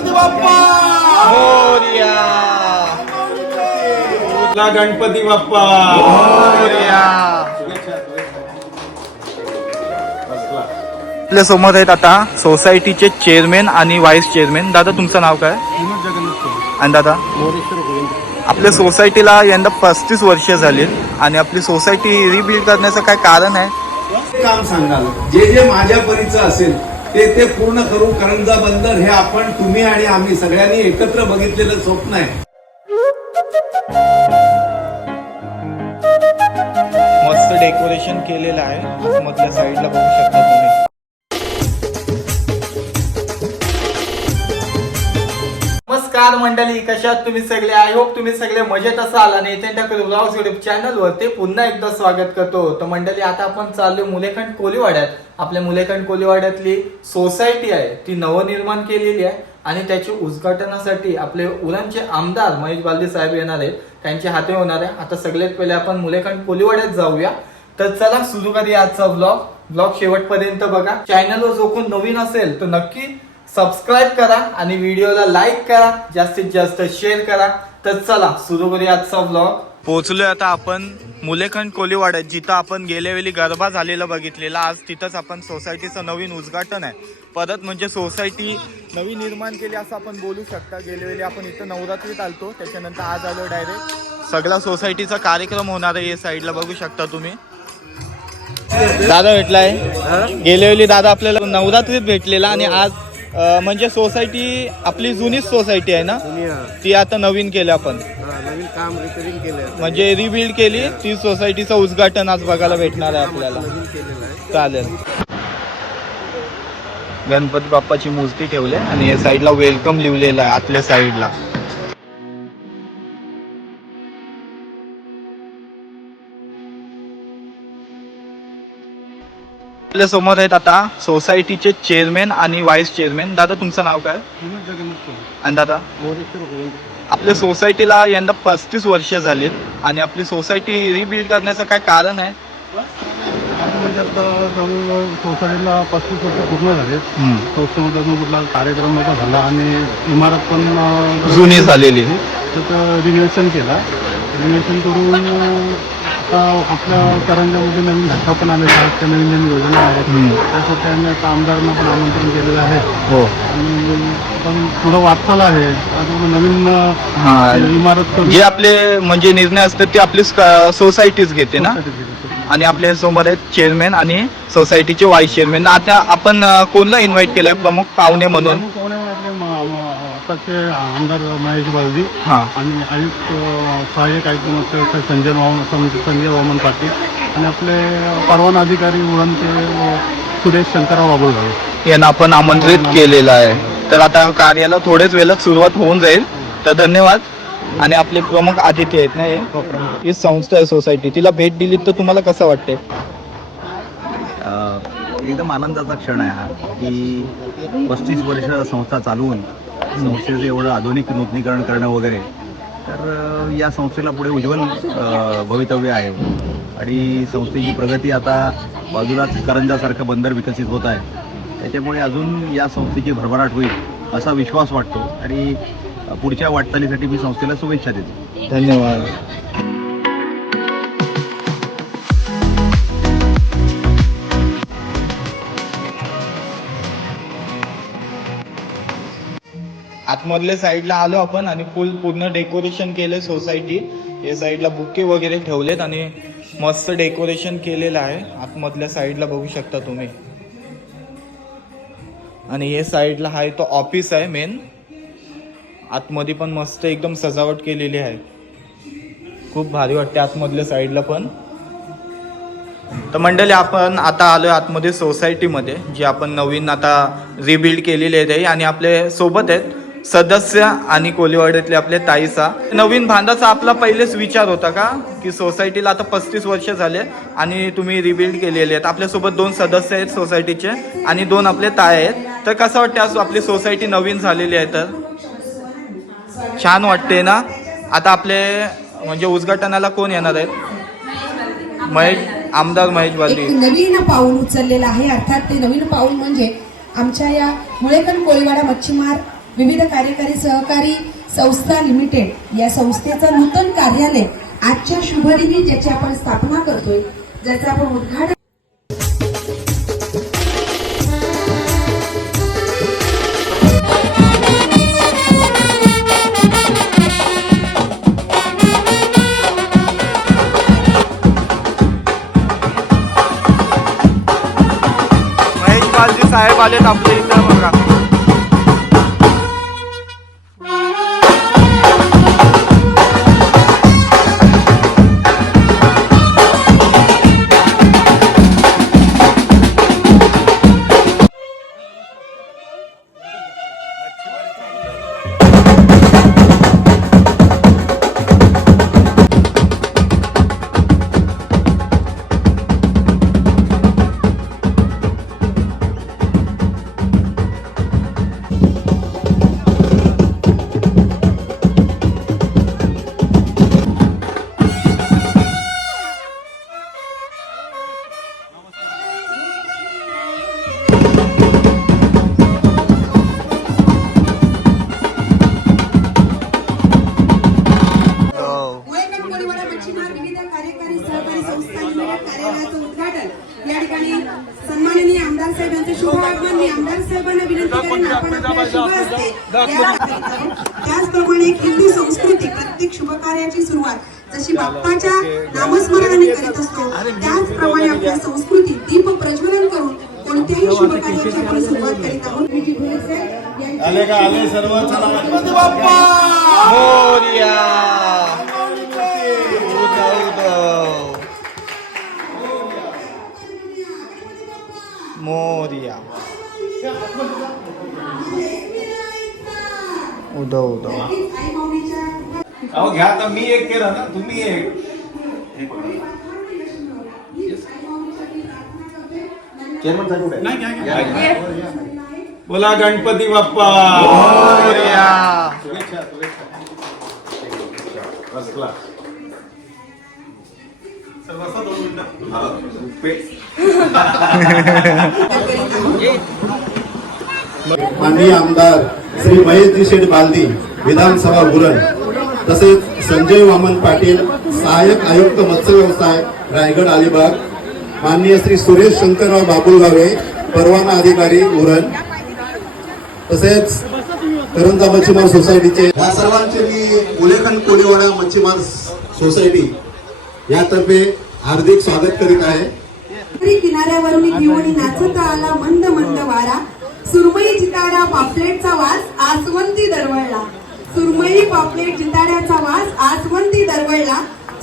गणपती बाप्पा! मोरया ला गणपती बाप्पा? मोरया आपल्यासमोर आहेत आता सोसायटीचे चेअरमॅन आणि व्हाईस चेअरमॅन. दादा तुमचं नाव काय? आणि दादा? आपल्या सोसायटीला यंदा पस्तीस वर्ष झाली आणि आपली सोसायटी रिबिल्ड करण्याचं काय कारण आहे? काम सांगाल. जे जे माझ्या परीचं असेल ते ते पूर्ण करू करंजा बंदर हे आपण तुम्ही आणि आम्ही सगळ्यांनी एकत्र बघितलेलं स्वप्न आहे. मस्त डेकोरेशन केलेलं आहे. मधल्या साईडला बघू शकता तुम्ही. नमस्कार मंडळी कशात तुम्ही सगळे? आय होप तुम्ही सगळे मजेत असाल आणि त्यांच्या ब्लॉग्स युट्यूब चॅनल वरती पुन्हा एकदा स्वागत करतो. तर मंडळी आता आपण चाललो मुलेखंड कोलीवाड्यात. आपल्या मुलेखंड कोलीवाड्यातली सोसायटी आहे ती नवनिर्माण केलेली आहे आणि त्याच्या उद्घाटनासाठी आपले उरणचे आमदार महेश बालदी साहेब येणार आहेत. त्यांच्या हाती होणार आहे. आता सगळ्यात पहिले आपण मुलेखंड कोलीवाड्यात जाऊया. तर चला सुरू करूया आजचा ब्लॉग ब्लॉग शेवटपर्यंत बघा. चॅनलवर जो कोण नवीन असेल तर नक्की सबस्क्राईब करा आणि व्हिडिओला लाईक करा जास्तीत जास्त शेअर करा. तर चला सुरू करूया आजचा ब्लॉग पोहोचलोय आता आपण मुलेखंड कोलीवाड्यात जिथं आपण गेल्या वेळी गरबा झालेला बघितलेला. आज तिथंच आपण सोसायटीचं नवीन उद्घाटन आहे. परत म्हणजे सोसायटी नवीन निर्माण केली असं आपण बोलू शकता. गेल्या वेळी आपण इथं नवरात्रीत आलतो. त्याच्यानंतर आज आलो डायरेक्ट सगळा सोसायटीचा कार्यक्रम होणार आहे. या साईडला बघू शकता तुम्ही. दादा भेटलाय. गेल्या वेळी दादा आपल्याला नवरात्रीत भेटलेला आणि आज म्हणजे सोसायटी आपली जुनीच सोसायटी आहे ना? ती आता नवीन केली आपण. नवीन काम रिपेरिंग केलं म्हणजे रिबिल्ड केली ती सोसायटीचं उद्घाटन आज बघायला भेटणार आहे आपल्याला. केलेलं आहे. चालेल. गणपती बाप्पाची मूर्ती ठेवली आहे आणि या साईडला वेलकम लिहिलेलं आहे आतल्या साईडला आपल्यासमोर आहेत आता सोसायटीचे चेअरमॅन आणि व्हाईस चेअरमॅन. दादा तुमचं नाव काय? आणि दादा? आपल्या सोसायटीला यंदा पस्तीस वर्ष झालीत आणि आपली सोसायटी रिबिल्ड करण्याचं काय कारण आहे? म्हणजे आता जवळजवळ सोसायटीला पस्तीस वर्ष पूर्ण झाले संस्थेमध्ये कुठला कार्यक्रम नव्हता झाला आणि इमारत पण जुनी झालेली. त्याचं रिनोव्हेशन केला. रिनोव्हेशन करून आता आपल्या करंजामध्ये नवीन घटका पण आले आहेत त्या नवीन नवीन योजना आहेत. त्यासाठी आम्ही आता आमदारांना पण आमंत्रण केलेलं आहे. हो. आणि पण पुढं वाटचाल आहे. अजून नवीन अं, हा. इमारत करून जे आपले म्हणजे निर्णय असतात ते आपली सोसायटीच घेते ना? केली. आणि आपल्यासमोर आहेत चेअरमॅन आणि सोसायटीचे व्हाईस चेअरमॅन. आता आपण अं, कोणला इन्व्हाइट केलंय प्रमुख पाहुणे म्हणून. आपले आताचे आमदार महेश बालदी हा. आणि आयुक्त सहाय्यक आयुक्त संजय वामन संजय वामन पाटील आणि आपले परवाना अधिकारी उरणचे अ, सुरेश शंकरराव बाबुळगाव. यांना आपण आमंत्रित केलेलं आहे. तर आता कार्याला थोडेच वेळात सुरुवात होऊन जाईल. तर धन्यवाद. आणि आपले प्रमुख अतिथी आहेत ना हे? ही संस्था आहे सोसायटी. तिला भेट दिली तर तुम्हाला कसं वाटते एकदम आनंदाचा क्षण आहे हा की पस्तीस वर्ष संस्था चालवून संस्थेचं एवढं आधुनिक नूतनीकरण करणं वगैरे तर या संस्थेला पुढे उज्ज्वल भवितव्य आहे. आणि संस्थेची प्रगती आता बाजूलाच करंजासारखं बंदर विकसित होत आहे. त्याच्यामुळे अजून या संस्थेची भरभराट होईल असा विश्वास वाटतो. आणि पुढच्या वाटचालीसाठी मी संस्थेला शुभेच्छा देतो. धन्यवाद. आतमधल्या साईडला आलो आपण आणि फुल पूर्ण डेकोरेशन केलं सोसायटी या साईडला बुके वगैरे ठेवलेत आणि मस्त डेकोरेशन केलेलं आहे. आतमधल्या साईडला बघू शकता तुम्ही. आणि हे साईडला आहे तो ऑफिस आहे मेन आतमध्ये पण मस्त एकदम सजावट केलेली आहे. खूप भारी वाटते आतमधल्या साईडला पण. तर मंडळी आपण आता आलो आहे आतमध्ये सोसायटीमध्ये जी आपण नवीन आता रिबिल्ड केलेली आहे आणि आपले सोबत आहेत सदस्य आणि कोलीवाड्यातले आपले ताईसा. नवीन भांडाचा आपला पहिलेच विचार होता का? की सोसायटीला आता पस्तीस वर्ष झाले आणि तुम्ही रिबिल्ड केलेले आहेत. आपल्यासोबत दोन सदस्य आहेत सोसायटीचे आणि दोन आपले ताय आहेत. तर कसं वाटतं आज आपली सोसायटी नवीन झालेली आहे तर? छान वाटते ना? आता आपले म्हणजे उद्घाटनाला कोण येणार आहेत महेश आमदार महेश बाली नवीन पाऊल उचललेलं आहे. अर्थात ते नवीन पाऊल म्हणजे आमच्या या मुळेकन कोळीवाडा मच्छीमार विविध कार्यकारी सहकारी संस्था लिमिटेड या संस्थेचं नूतन कार्यालय आजच्या शुभदिनी ज्याची आपण स्थापना करतोय ज्याचं आपण उद्घाटन साहेब आले आपले. मी एक केलं ना तुम्ही एक. बोला गणपती बाप्पा. class. माननीय आमदार श्री महेशजी शेठ बालदी विधानसभा उरण. तसेच संजय वामन पाटील सहाय्यक आयुक्त मत्स्य व्यवसाय रायगड अलिबाग माननीय श्री सुरेश शंकरराव बाबुलगावे परवाना अधिकारी उरण तसेच करंजा मच्छीमार सोसायटीचे या सर्वांचे मी उल्लेखन कोलेवाडा मच्छीमार सोसायटी यातर्फे हार्दिक स्वागत करीत आहे. किनाऱ्यावरून घेऊन नाचता आला मंद मंद वारा सुरमई जिताडा पापलेटचा वास आसवंती दरवळला. सुरमई पापलेट जिताड्याचा वास आसवंती दरवळला.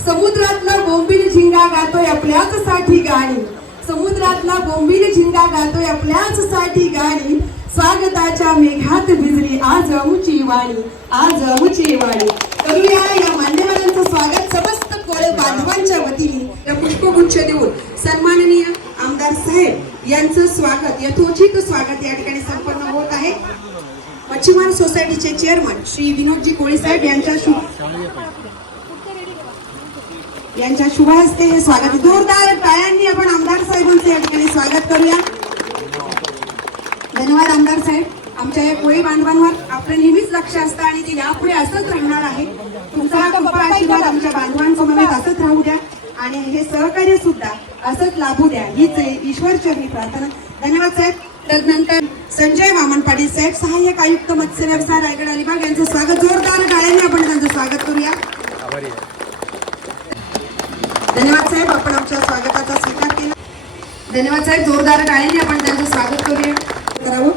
समुद्रातला बोंबील झिंगा गातोय आपल्याच साठी गाणी. समुद्रातला बोंबील झिंगा गातोय आपल्याच साठी गाणी. स्वागताच्या मेघात भिजली आज अमुची वाणी आज अमुची वाणी. करूया या मान्यवरांचं स्वागत समस्त कोळे बांधवांच्या वतीने. या पुष्पगुच्छ देऊन सन्माननीय आमदार साहेब यांचं स्वागत यथोचित स्वागत या ठिकाणी संपन्न होत आहे. मच्छीमार सोसायटीचे चेअरमन श्री विनोदजी कोळी साहेब यांच्या शुभ यांच्या शुभ हस्ते हे स्वागत जोरदार टाळ्यांनी आपण आमदार साहेबांचं या ठिकाणी स्वागत करूया. धन्यवाद आमदार साहेब. आमच्या या कोळी बांधवांवर आपलं नेहमीच लक्ष असतं आणि ते यापुढे असंच राहणार आहे. तुमचा हा कृपा आशीर्वाद आमच्या बांधवांसमवेत असंच राहू द्या आणि हे सहकार्य सुद्धा असंच लाभू द्या. हीच ईश्वरचरणी प्रार्थना. धन्यवाद साहेब. तदनंतर संजय वामन पाटील साहेब सहाय्यक आयुक्त मत्स्य व्यवसाय रायगड अलिबाग यांचं स्वागत. जोरदार टाळ्यांनी आपण त्यांचं स्वागत करूया. धन्यवाद साहेब आपण आमच्या स्वागताचा स्वीकार केला. धन्यवाद साहेब जोरदार टाळ्यांनी आपण त्यांचं स्वागत करूया. करावं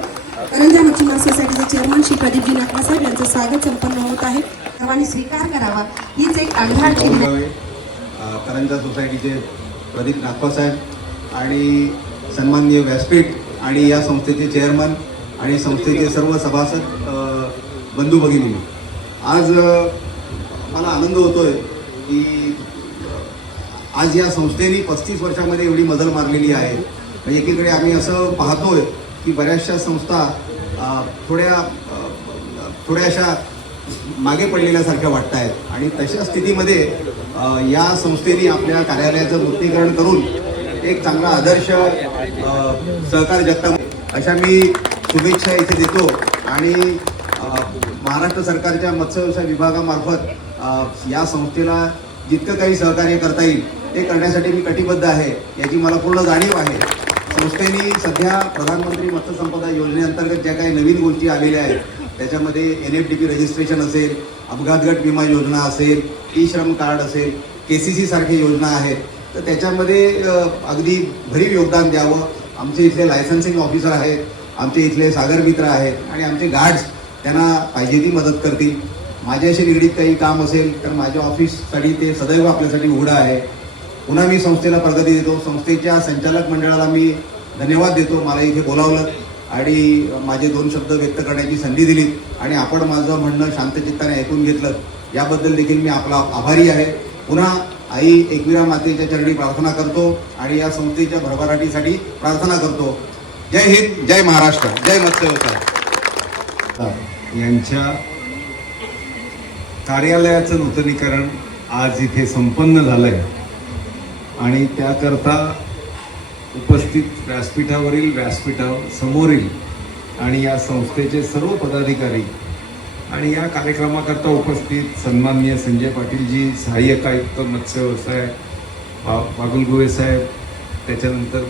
करंजा मच्छीमार सोसायटीचे चेअरमन श्री प्रदीपजी नागवा साहेब यांचं स्वागत संपन्न होत आहे. सर्वांनी स्वीकार करावा. हीच एक अ, करंजा सोसायटीचे प्रदीप नागपा साहेब आणि सन्माननीय व्यासपीठ आणि या संस्थेचे चेअरमन आणि संस्थेचे सर्व सभासद बंधू भगिनी. आज मला आनंद होतो आहे की आज या संस्थेने पस्तीस वर्षामध्ये एवढी मजल मारलेली आहे. म्हणजे एकीकडे आम्ही असं पाहतोय की बऱ्याचशा संस्था थोड्या थोड्याशा मागे पडलेल्यासारख्या वाटत आहेत आणि तशा स्थितीमध्ये या संस्थेने आपल्या कार्यालयाचं नूतनीकरण करून एक चांगला आदर्श सहकार जगता अशा मी शुभेच्छा इथे देतो. आणि महाराष्ट्र सरकारच्या मत्स्य व्यवसाय विभागामार्फत या संस्थेला जितकं काही सहकार्य करता येईल ते करण्यासाठी मी कटिबद्ध आहे याची मला पूर्ण जाणीव आहे. संस्थेने सध्या प्रधानमंत्री मत्स्य संपदा योजनेअंतर्गत ज्या काही नवीन गोष्टी आलेल्या आहेत त्याच्यामध्ये N F D P registration असेल अपघात गट विमा योजना असेल ई श्रम कार्ड असेल के सी सी योजना आहेत तर त्याच्यामध्ये अगदी भरीव योगदान द्यावं. आमचे इथले लायसन्सिंग ऑफिसर आहेत आमचे इथले सागर मित्र आहेत आणि आमचे गार्ड्स त्यांना पाहिजे ती मदत करतील. माझ्याशी निगडीत काही काम असेल तर माझ्या ऑफिससाठी ते सदैव आपल्यासाठी उघडं आहे. पुन्हा मी संस्थेला प्रगती देतो. संस्थेच्या संचालक मंडळाला मी धन्यवाद देतो. मला इथे बोलावलं आणि माझे दोन शब्द व्यक्त करण्याची संधी दिली आणि आपण माझं म्हणणं शांतचित्ताने ऐकून घेतलं. याबद्दल देखील मी आपला आभारी आहे. पुन्हा आई एकविरा मातेच्या चरणी प्रार्थना करतो आणि या संस्थेच्या भरभराटीसाठी प्रार्थना करतो. जय हिंद जय महाराष्ट्र जय मत्स्य यांच्या कार्यालयाचं नूतनीकरण आज इथे संपन्न झालंय. आणि त्याकरता उपस्थित व्यासपीठावरील व्यासपीठावर समोरील आणि या संस्थेचे सर्व पदाधिकारी आणि या कार्यक्रमाकरता उपस्थित सन्माननीय संजय पाटीलजी सहाय्यक आयुक्त मत्स्य व्यवसाय बागुलगुवे साहेब त्याच्यानंतर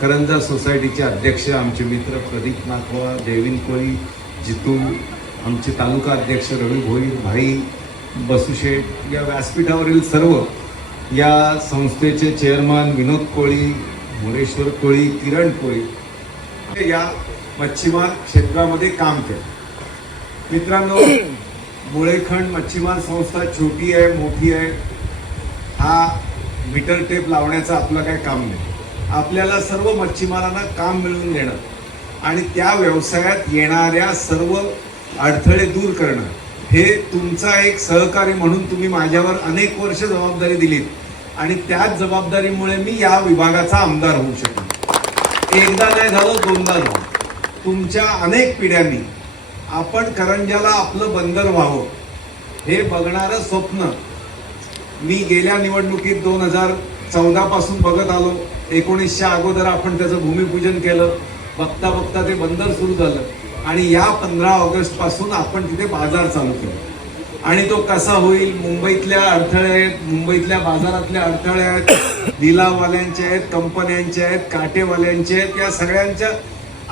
करंजा सोसायटीचे अध्यक्ष आमचे मित्र प्रदीप नाथवा जयविन कोळी जितू आमचे तालुका अध्यक्ष रवी भोईर भाई बसुशेठ या व्यासपीठावरील सर्व या संस्थेचे चेअरमन विनोद कोळी मोरेश्वर कोळी किरण कोळी या मच्छीमार क्षेत्रामध्ये काम केलं. मित्रांनो मुळेखंड मच्छीमार संस्था छोटी आहे मोठी आहे. हा मीटर टेप लावण्याचं आपलं काय काम नाही. आपल्याला सर्व मच्छीमारांना काम मिळवून देणं आणि त्या व्यवसायात येणाऱ्या सर्व अडथळे दूर करणं हे तुमचा एक सहकारी म्हणून तुम्ही माझ्यावर अनेक वर्ष जबाबदारी दिलीत आणि त्याच जबाबदारीमुळे मी या विभागाचा आमदार होऊ शकलो. एकदा नाही झालं दोनदा झालं. तुमच्या अनेक पिढ्यांनी आपण करंजाला आपलं बंदर व्हावं. हे बघणारं स्वप्न. मी गेल्या निवडणुकीत दोन हजार चौदापासून बघत आलो. एकोणीसच्या अगोदर आपण त्याचं भूमिपूजन केलं. बघता बघता ते बंदर सुरू झालं. आणि या पंधरा ऑगस्टपासून आपण तिथे बाजार चालू केला. आणि तो कसा होईल? मुंबईतल्या अडथळे आहेत मुंबईतल्या बाजारातल्या अडथळे आहेत लिलावाल्यांचे आहेत कंपन्यांचे आहेत काटेवाल्यांचे आहेत या सगळ्यांच्या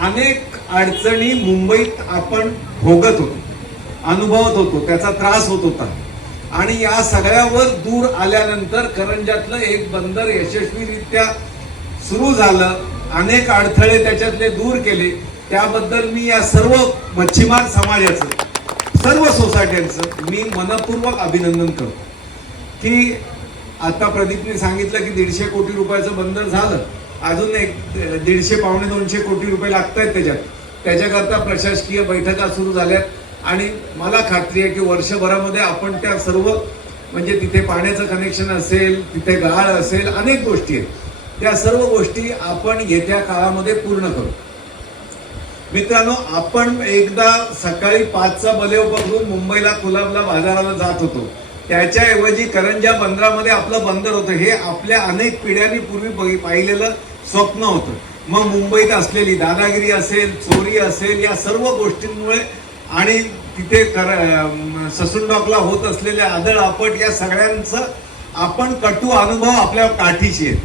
अनेक अडचणी मुंबईत आपण भोगत होतो अनुभवत होतो त्याचा त्रास होत होता. आणि या सगळ्यावर दूर आल्यानंतर करंजातलं एक बंदर यशस्वीरित्या सुरू झालं अनेक अडथळे त्याच्यातले दूर केले. त्याबद्दल मी या सर्व मच्छीमार समाजाचं सर्व सोसायट्यांचं मी मनपूर्वक अभिनंदन करतो. की आता प्रदीपने सांगितलं की दीडशे कोटी रुपयाचं बंदर झालं. अजून एक दीडशे पावणे दोनशे कोटी रुपये लागत आहेत त्याच्यात. त्याच्याकरता प्रशासकीय बैठका सुरू झाल्यात. आणि मला खात्री आहे की वर्षभरामध्ये आपण त्या सर्व म्हणजे तिथे पाण्याचं कनेक्शन असेल तिथे गाळ असेल अनेक गोष्टी आहेत. त्या सर्व गोष्टी आपण येत्या काळामध्ये पूर्ण करू. मित्रांनो आपण एकदा सकाळी पाचचा बलेव बघून मुंबईला कुलाबला बाजाराला जात होतो. त्याच्याऐवजी करंजा बंदरामध्ये आपलं बंदर होतं. हे आपल्या अनेक पिढ्यांनी पूर्वी पाहिलेलं स्वप्न होतं. मग मुंबईत असलेली दादागिरी असेल चोरी असेल या सर्व गोष्टींमुळे आणि तिथे कर ससुंडॉकला होत असलेल्या आदळ आपट या सगळ्यांचं आपण कटू अनुभव आपल्या काठीशी आहेत.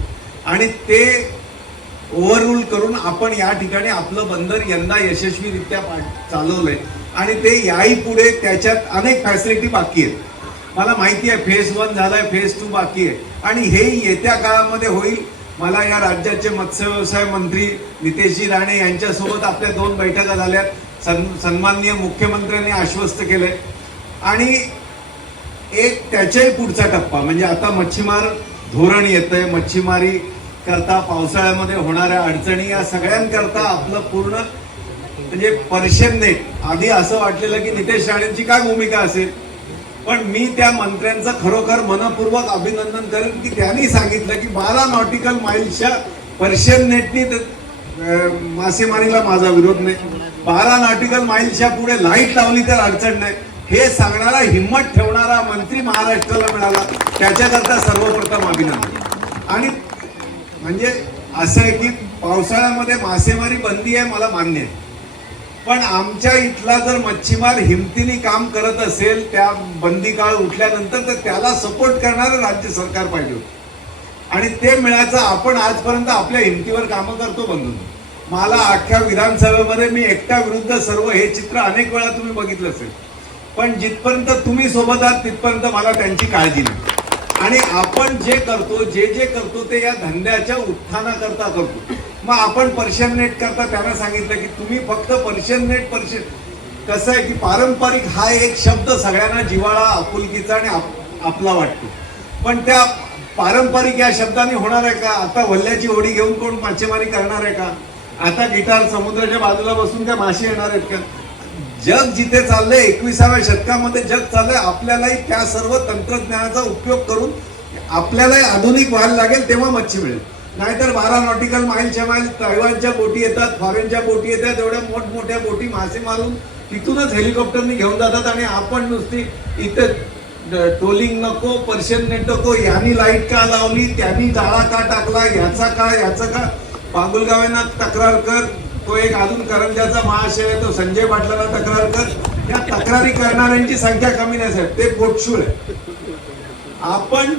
आणि ते ओव्हररूल करून आपण या ठिकाणी आपलं बंदर यंदा यशस्वीरित्या पा- चालवलंय. आणि ते याही पुढे त्याच्यात अनेक फॅसिलिटी बाकी आहेत. मला माहिती आहे फेज वन झालाय फेज टू बाकी आहे. आणि हे येत्या काळामध्ये होईल मला या राज्याचे मत्स्य व्यवसाय मंत्री नितेशजी राणे यांच्यासोबत आपल्या दोन बैठका झाल्यात. सन सन्माननीय मुख्यमंत्र्यांनी आश्वस्त केलंय. आणि एक त्याच्याही पुढचा टप्पा म्हणजे आता मच्छीमार धोरण येतंय. मच्छीमारी करता पावसाळ्यामध्ये होणाऱ्या अडचणी या सगळ्यांकरता आपलं पूर्ण म्हणजे पर्शियन आधी असं वाटलेलं की नितेश राणेंची काय भूमिका असेल? पण मी त्या मंत्र्यांचं खरोखर मनपूर्वक अभिनंदन करेन की त्यांनी सांगितलं की बारा नॉटिकल माईल्सच्या पर्शियन नेटनी मासेमारीला माझा विरोध नाही. बारा नॉटिकल माईल्सच्या पुढे लाइट लावली तर अडचण नाही. हे सांगणारा हिंमत ठेवणारा मंत्री महाराष्ट्राला मिळाला. त्याच्याकरता सर्वप्रथम अभिनंदन. आणि म्हणजे असं आहे की पावसाळ्यामध्ये मासेमारी बंदी आहे मला मान्य आहे. पण आमच्या इथला जर मच्छीमार हिमतीने काम करत असेल त्या बंदी काळ उठल्यानंतर तर त्याला सपोर्ट करणारं राज्य सरकार पाहिजे होतं. आणि ते मिळायचं आपण आजपर्यंत आपल्या हिमतीवर कामं करतो बंधून मला अख्ख्या विधानसभेमध्ये मी एकट्या विरुद्ध सर्व हे चित्र अनेक वेळा तुम्ही बघितलं असेल. पण जिथपर्यंत तुम्ही सोबत आहात तिथपर्यंत मला त्यांची काळजी नाही. आणि आपण जे करतो जे जे करतो ते या धंद्याच्या उत्थानाकरता करतो. मग आपण पर्शियन नेट करता त्यांना सांगितलं की तुम्ही फक्त पर्शियन नेट पर्शियन. कसं आहे की पारंपरिक हा एक शब्द सगळ्यांना जिवाळा आपुलकीचा आणि आप- आपला वाटतो. पण त्या पारंपरिक या शब्दाने होणार आहे का? आता वल्ल्याची होडी घेऊन कोण मासेमारी करणार आहे का? आता गिटार समुद्राच्या बाजूला बसून त्या मासे येणार आहेत का? जग जिथे चाललंय एकविसाव्या शतकामध्ये जग चाललंय आपल्यालाही त्या सर्व तंत्रज्ञानाचा उपयोग करून आपल्यालाही आधुनिक व्हायला लागेल तेव्हा मच्छी मिळेल. नाहीतर बारा नॉटिकल माईलच्या माईल तैवानच्या बोटी येतात फॉरेनच्या बोटी येतात एवढ्या मोठमोठ्या बोटी मासे मारून तिथूनच हेलिकॉप्टरनी घेऊन जातात आणि आपण नुसती इथे टोलिंग नको पर्शियन नेट नको यांनी लाइट का लावली त्यांनी जाळा का टाकला याचा का याचा का? पांगुलगावांना तक्रार कर तो एक अजून करंजाचा महाशय आहे तो संजय पाटलाला तक्रार कर. या तक्रारी करणाऱ्यांची संख्या कमी नाही साहेब ते पोटशूळ आहे. आपण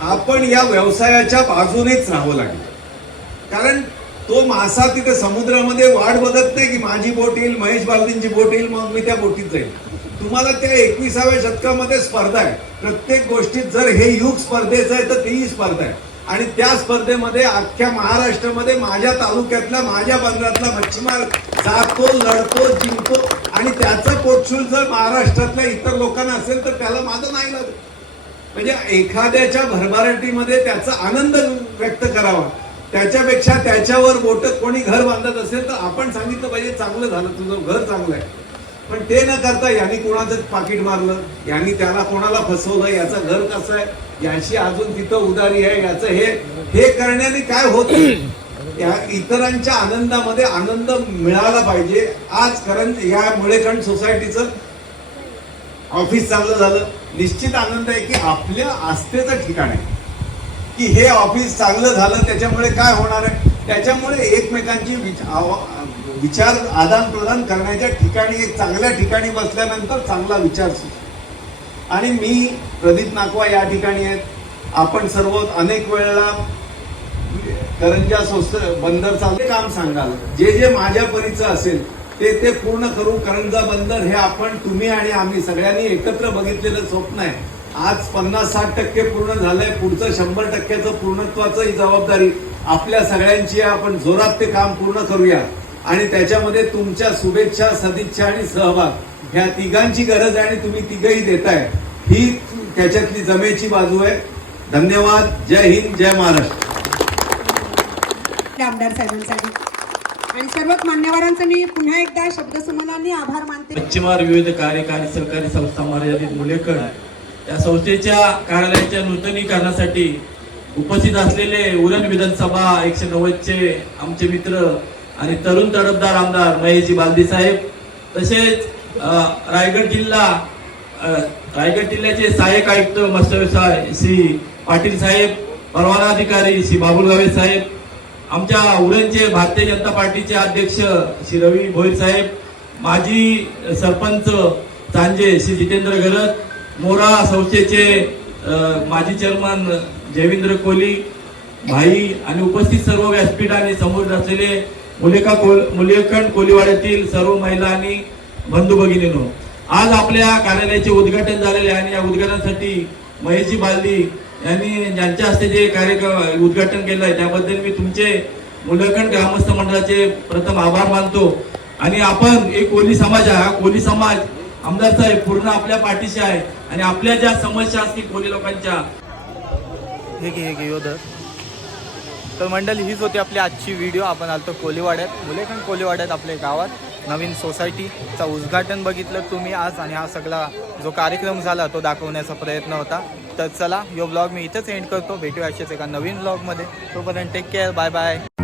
आपण या व्यवसायाच्या बाजूनेच राहावं लागेल. कारण तो मासा तिथे समुद्रामध्ये वाट बघत नाही की माझी बोट येईल महेश बालदींची बोट येईल मग मी त्या बोटीत जाईल. तुम्हाला त्या एकविसाव्या शतकामध्ये स्पर्धा आहे. प्रत्येक गोष्टीत जर हे युग स्पर्धेचं आहे तर तीही स्पर्धा आहे. आणि त्या स्पर्धेमध्ये अख्ख्या महाराष्ट्रामध्ये माझ्या तालुक्यातला माझ्या बंदरातला मच्छीमार जातो लढतो जिंकतो. आणि त्याचा पोटशूल जर महाराष्ट्रातल्या इतर लोकांना असेल तर त्याला माझं नाही लागत. म्हणजे एखाद्याच्या भरभराटीमध्ये त्याचा आनंद व्यक्त करावा. त्याच्यापेक्षा त्याच्यावर बोट कोणी घर बांधत असेल तर आपण सांगितलं पाहिजे चांगलं झालं तुझं घर चांगलं आहे. पण ते न करता यांनी कोणाचं पाकिट मारलं यांनी त्याला कोणाला फसवलं याचं घर कसं आहे याची अजून तिथं उदारी आहे याचं हे हे करण्याने काय होत या इतरांच्या आनंदामध्ये आनंद मिळाला पाहिजे. आज कारण या मुळेखंड सोसायटीचं ऑफिस चांगलं झालं. निश्चित आनंद आहे की आपल्या आस्थेचं ठिकाण आहे. की हे ऑफिस चांगलं झालं त्याच्यामुळे काय होणार आहे? त्याच्यामुळे एकमेकांची विचार आदान प्रदान करण्याच्या ठिकाणी एक चांगल्या ठिकाणी बसल्यानंतर चांगला विचार सुचतो आणि मी प्रदीप नाकवा या ठिकाणी आहेत. आपण सर्व अनेक वेळेला करंजा सोस बंदर चालते काम सांगाल. जे जे माझ्या परीचं असेल ते ते पूर्ण करू करंजा बंदर हे आपण तुम्ही आणि आम्ही सगळ्यांनी एकत्र बघितलेलं स्वप्न आहे. आज पन्नास साठ टक्के पूर्ण झालंय पुढचं शंभर टक्क्याचं पूर्णत्वाचं ही जबाबदारी आपल्या सगळ्यांची आहे. आपण जोरात ते काम पूर्ण करूया. आणि त्याच्यामध्ये तुमच्या शुभेच्छा सदिच्छा आणि सहभाग. ह्या तिघांची गरज आहे आणि तुम्ही तिघही देताय. ही त्याच्यातली जमेची बाजू आहे. धन्यवाद. जय हिंद जय महाराष्ट्र. आमदार साहेबांसाठी. आणि सर्वच मान्यवरांचं मी पुन्हा एकदा शब्दसुमनांनी आभार मानते. मच्छीमार विविध कार्यकारी सहकारी संस्था मर्यादित मुलेकड या संस्थेच्या कार्यालयाच्या नूतनीकरणासाठी उपस्थित असलेले उरण विधानसभा एकशे नव्वदचे आमचे मित्र आणि तरुण तडफदार आमदार महेशजी बालदी साहेब तसेच रायगड जिल्हा रायगड जिल्ह्याचे सहाय्यक आयुक्त मत्स्य व्यवसाय श्री पाटील साहेब परवाना अधिकारी श्री बाबुल गावे साहेब आमच्या उरणचे भारतीय जनता पार्टीचे अध्यक्ष श्री रवी भोईर साहेब माजी सरपंच तांजे श्री जितेंद्र गरत मोरा संस्थेचे माजी चेअरमन जयविंद्र कोहली भाई आणि उपस्थित सर्व व्यासपीठ आणि समोर असलेले मुलेका कोल मुलेखंड कोलीवाड्यातील सर्व महिला आणि बंधू भगिनीनो आज आपल्या कार्यालयाचे उद्घाटन झालेले आणि या उद्घाटनासाठी महेशजी बालदी यांनी ज्यांच्या हस्ते जे कार्यक्रम उद्घाटन केलं आहे त्याबद्दल मी तुमचे मुलखंड ग्रामस्थ मंडळाचे प्रथम आभार मानतो. आणि आपण एक कोली समाज आहे हा कोली समाज आमदार साहेब पूर्ण आपल्या पाठीशी आहे. आणि आपल्या ज्या समस्या असतील कोली लोकांच्या. हे घे हे घे योधर तर मंडळी हीच होती आपली आजची व्हिडिओ. आपण आलतो कोलीवाड्यात. मुलेखंड कोलीवाड्यात आपल्या गावात. नवीन सोसायटीचा उद्घाटन बघितलं तुम्ही आज. आणि हा सगळा जो कार्यक्रम झाला तो दाखवण्याचा प्रयत्न होता. तर चला यो ब्लॉग मी इथंच एंड करतो. भेटू अशाच एका नवीन ब्लॉगमध्ये तोपर्यंत टेक केअर बाय बाय